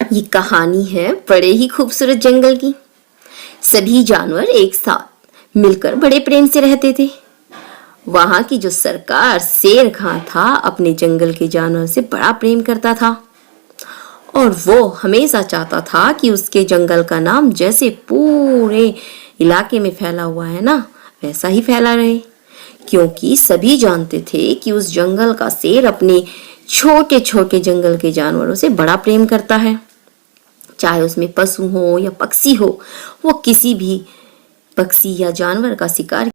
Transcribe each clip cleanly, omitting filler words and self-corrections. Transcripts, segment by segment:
ये कहानी है बड़े ही खूबसूरत जंगल की। सभी जानवर एक साथ मिलकर बड़े प्रेम से रहते थे। वहां की जो सरकार शेर खां था, अपने जंगल के जानवर से बड़ा प्रेम करता था और वो हमेशा चाहता था कि उसके जंगल का नाम जैसे पूरे इलाके में फैला हुआ है ना, वैसा ही फैला रहे। क्योंकि सभी जानते थे कि उस जंगल का शेर अपने छोटे छोटे जंगल के जानवरों से बड़ा प्रेम करता है। चाहे उसमें पशु हो या पक्षी हो, वो किसी भी पक्षी या जानवर का शिकार।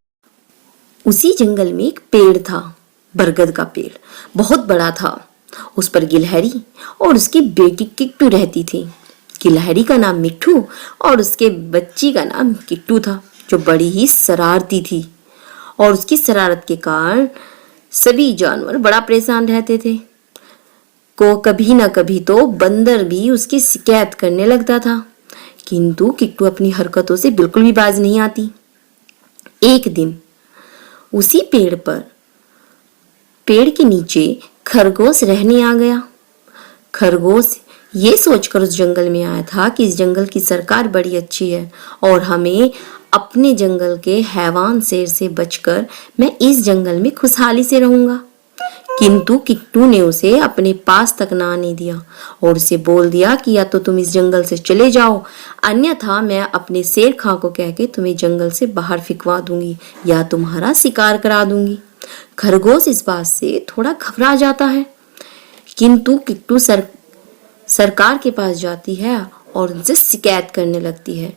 उसी जंगल में एक पेड़ था, बरगद का पेड़, बहुत बड़ा था। उस पर गिलहरी और उसकी बेटी किट्टू रहती थी। गिलहरी का नाम मिट्ठू और उसके बच्ची का नाम किट्टू था, जो बड़ी ही शरारती थी और उसकी शरारत के कारण सभी जानवर बड़ा परेशान रहते थे। को कभी ना कभी तो बंदर भी उसकी शिकायत करने लगता था, किंतु किट्टू अपनी हरकतों से बिल्कुल भी बाज नहीं आती। एक दिन उसी पेड़ के नीचे खरगोश रहने आ गया। खरगोश ये सोचकर उस जंगल में आया था कि इस जंगल की सरकार बड़ी अच्छी है और हमें अपने जंगल के हैवान शेर से बचकर मैं इस जंगल में खुशहाली से रहूंगा। किंतु किट्टू ने उसे अपने पास तक ना आने दिया और उसे बोल दिया कि या तो तुम इस जंगल से चले जाओ, अन्यथा मैं अपने शेर खां को कह के तुम्हें जंगल से बाहर फिकवा दूंगी या तुम्हारा शिकार करा दूंगी। खरगोश इस बात से थोड़ा घबरा जाता है, किंतु किट्टू सरकार के पास जाती है और उनसे शिकायत करने लगती है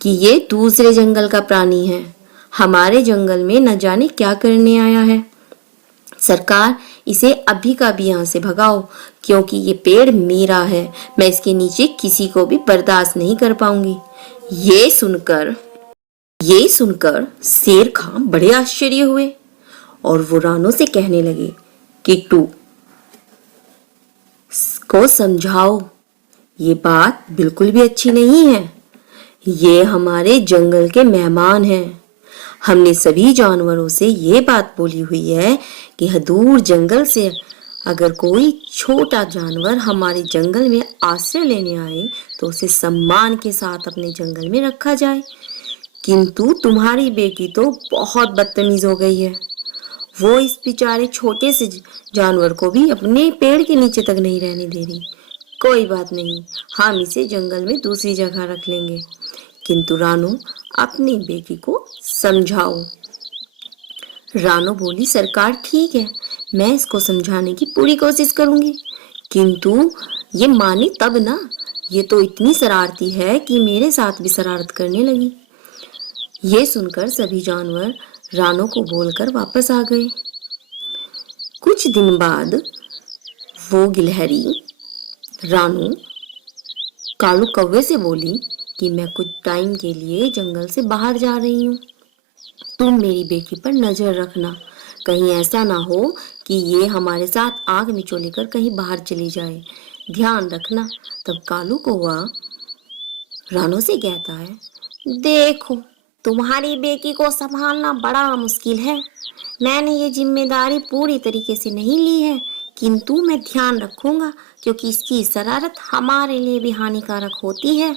कि ये दूसरे जंगल का प्राणी है, हमारे जंगल में न जाने क्या करने आया है। सरकार, इसे अभी का भी यहाँ से भगाओ, क्योंकि ये पेड़ मेरा है, मैं इसके नीचे किसी को भी बर्दाश्त नहीं कर पाऊंगी। ये सुनकर शेर खां बड़े आश्चर्य हुए और वो रानों से कहने लगे, किट्टू को समझाओ, ये बात बिल्कुल भी अच्छी नहीं है। ये हमारे जंगल के मेहमान हैं। हमने सभी जानवरों से ये बात बोली हुई है कि दूर जंगल से अगर कोई छोटा जानवर हमारे जंगल में आश्रय लेने आए तो उसे सम्मान के साथ अपने जंगल में रखा जाए। किंतु तुम्हारी बेटी तो बहुत बदतमीज हो गई है। वो इस बेचारे छोटे से जानवर को भी अपने पेड़ के नीचे तक नहीं रहने दे रही। कोई बात नहीं, हम इसे जंगल में दूसरी जगह रख लेंगे। किंतु रानो, अपनी बेटी को समझाओ। रानो बोली, सरकार ठीक है, मैं इसको समझाने की पूरी कोशिश करूंगी, किंतु ये माने तब ना। ये तो इतनी शरारती है कि मेरे साथ भी शरारत करने लगी। ये सुनकर सभी जानवर रानो को बोलकर वापस आ गए। कुछ दिन बाद वो गिलहरी रानो कालू कौवे से बोली कि मैं कुछ टाइम के लिए जंगल से बाहर जा रही हूँ, तुम मेरी बेटी पर नजर रखना, कहीं ऐसा ना हो कि ये हमारे साथ आग मिचो लेकर कहीं बाहर चली जाए, ध्यान रखना। तब कालू कौवा रानो से कहता है, देखो, तुम्हारी बेटी को संभालना बड़ा मुश्किल है। मैंने ये जिम्मेदारी पूरी तरीके से नहीं ली है, किंतु मैं ध्यान रखूंगा, क्योंकि इसकी शरारत हमारे लिए भी हानिकारक होती है।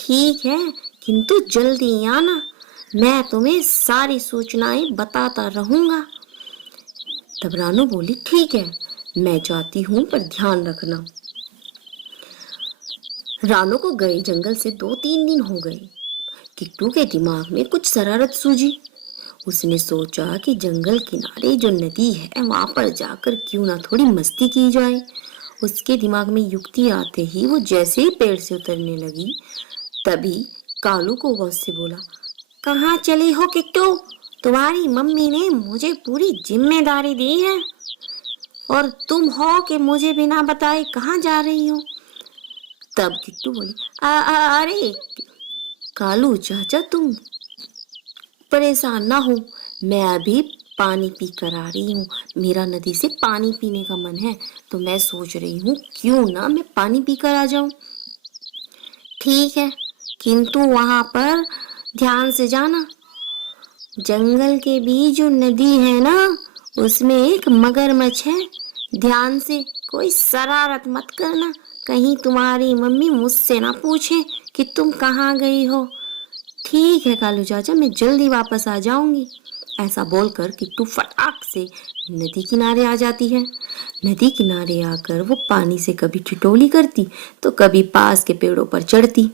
ठीक है, किंतु जल्दी आना, मैं तुम्हें सारी सूचनाएं बताता रहूंगा। तब रानू बोली, ठीक है, मैं जाती हूँ, पर ध्यान रखना। रानू को गए जंगल से 2-3 दिन हो गए। किट्टू के दिमाग में कुछ शरारत सूझी। उसने सोचा कि जंगल किनारे जो नदी है वहां पर जाकर क्यों ना थोड़ी मस्ती की जाए। उसके दिमाग में युक्ति आते ही वो जैसे ही पेड़ से उतरने लगी, तभी कालू को उससे बोला, कहाँ चली हो किट्टू? तुम्हारी मम्मी ने मुझे पूरी जिम्मेदारी दी है और तुम हो कि मुझे बिना बताए कहाँ जा रही हो? तब किट्टू बोली, अरे कालू चाचा, तुम परेशान ना हो, मैं अभी पानी पी कर आ रही हूँ। मेरा नदी से पानी पीने का मन है, तो मैं सोच रही हूँ क्यों ना मैं पानी पी कर आ जाऊं। ठीक है, किंतु वहां पर ध्यान से जाना। जंगल के बीच जो नदी है ना, उसमें एक मगरमच्छ है। ध्यान से, कोई शरारत मत करना, कहीं तुम्हारी मम्मी मुझसे ना पूछे कि तुम कहाँ गई हो। ठीक है कालू चाचा, मैं जल्दी वापस आ जाऊंगी। ऐसा बोलकर किट्टू फटाक से नदी किनारे आ जाती है। नदी किनारे आकर वो पानी से कभी ठिठोली करती तो कभी पास के पेड़ों पर चढ़ती।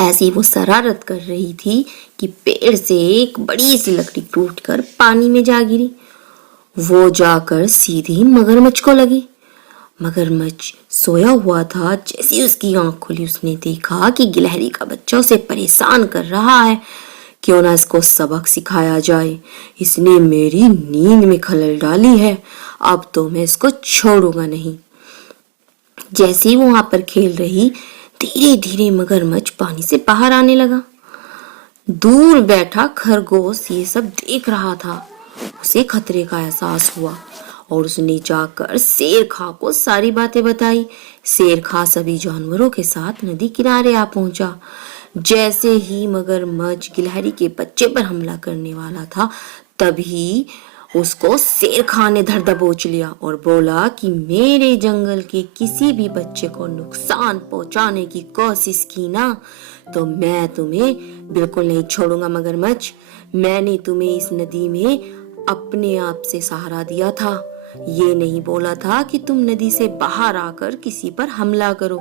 ऐसी वो शरारत कर रही थी कि पेड़ से एक बड़ी सी लकड़ी टूटकर पानी में जा गिरी। वो जाकर सीधी मगरमच्छ को लगी। मगरमच्छ सोया हुआ था। जैसे ही उसकी आंख खुली उसने देखा कि गिलहरी का बच्चा उसे परेशान कर रहा है। क्यों ना इसको सबक सिखाया जाए, इसने मेरी नींद में खलल डाली है, अब तो मैं इसको छोड़ूंगा नहीं। जैसे ही वो वहां पर खेल रही, धीरे धीरे मगरमच्छ पानी से बाहर आने लगा। दूर बैठा खरगोश ये सब देख रहा था। उसे खतरे का एहसास हुआ और उसने जाकर शेर खां को सारी बातें बताई। शेर खां सभी जानवरों के साथ नदी किनारे आ पहुंचा। जैसे ही मगरमच्छ गिलहरी के बच्चे पर हमला करने वाला था, तभी उसको शेर खां ने धर दबोच लिया और बोला कि मेरे जंगल के किसी भी बच्चे को नुकसान पहुंचाने की कोशिश की ना, तो मैं तुम्हें बिल्कुल नहीं छोड़ूंगा मगरमच्छ। मैंने तुम्हें इस नदी में अपने आप से सहारा दिया था, ये नहीं बोला था कि तुम नदी से बाहर आकर किसी पर हमला करो।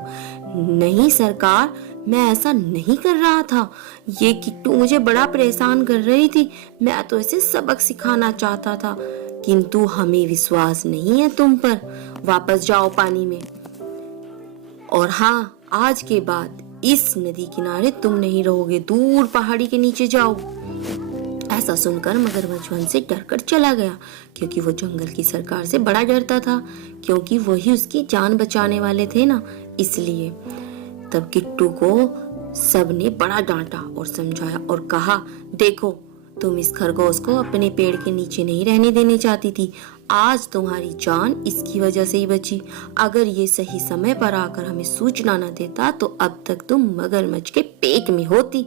नहीं सरकार, मैं ऐसा नहीं कर रहा था। ये किट्टू मुझे बड़ा परेशान कर रही थी, मैं तो इसे सबक सिखाना चाहता था, किंतु हमें विश्वास नहीं है तुम पर। वापस जाओ पानी में। और हाँ, आज के बाद इस नदी किनारे तुम नहीं रहोगे, दूर पहाड़ी के नीचे जाओ। ऐसा सुनकर मगरमच्छ वन से डरकर चला गया, क्योंकि वो जंगल की सरकार से बड़ा डरता था, क्योंकि वही उसकी जान बचाने वाले थे ना, इसलिए। तब किट्टू को सबने बड़ा डांटा और समझाया और कहा, देखो तुम इस खरगोश को अपने पेड़ के नीचे नहीं रहने देने चाहती थी, आज तुम्हारी जान इसकी वजह से ही बची। अगर ये सही समय पर आकर हमें सूचना न देता तो अब तक तुम मगरमच्छ के पेट में होती।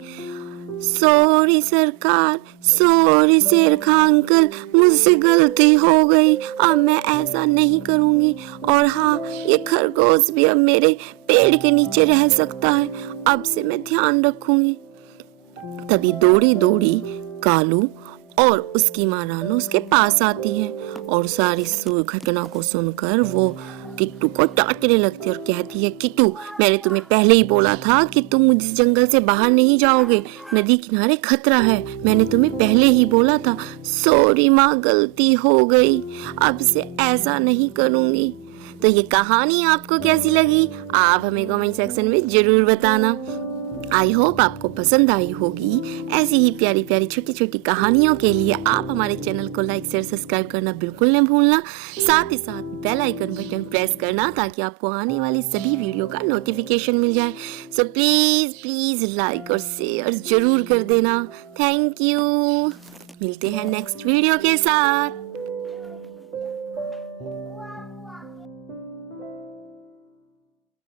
सॉरी सरकार, सॉरी शेर खां अंकल, मुझसे गलती हो गई, अब मैं ऐसा नहीं करूंगी। और हाँ, ये खरगोश भी अब मेरे पेड़ के नीचे रह सकता है, अब से मैं ध्यान रखूंगी। तभी दौड़ी दौड़ी कालू और उसकी माँ रानू उसके पास आती है और सारी घटना को सुनकर वो किट्टू को डांटने लगती है और कहती है, किट्टू, मैंने तुम्हें पहले ही बोला था कि तुम इस जंगल से बाहर नहीं जाओगे, नदी किनारे खतरा है, मैंने तुम्हें पहले ही बोला था। सॉरी माँ, गलती हो गई, अब से ऐसा नहीं करूंगी। तो ये कहानी आपको कैसी लगी, आप हमें कमेंट सेक्शन में जरूर बताना। आई होप आपको पसंद आई होगी। ऐसी ही प्यारी प्यारी छोटी छोटी कहानियों के लिए आप हमारे चैनल को लाइक शेयर सब्सक्राइब करना बिल्कुल न भूलना। साथ ही साथ बेल आइकन बटन प्रेस करना ताकि आपको आने वाली सभी वीडियो का नोटिफिकेशन मिल जाए। सो प्लीज प्लीज लाइक और शेयर जरूर कर देना। Thank you. मिलते हैं नेक्स्ट वीडियो के साथ।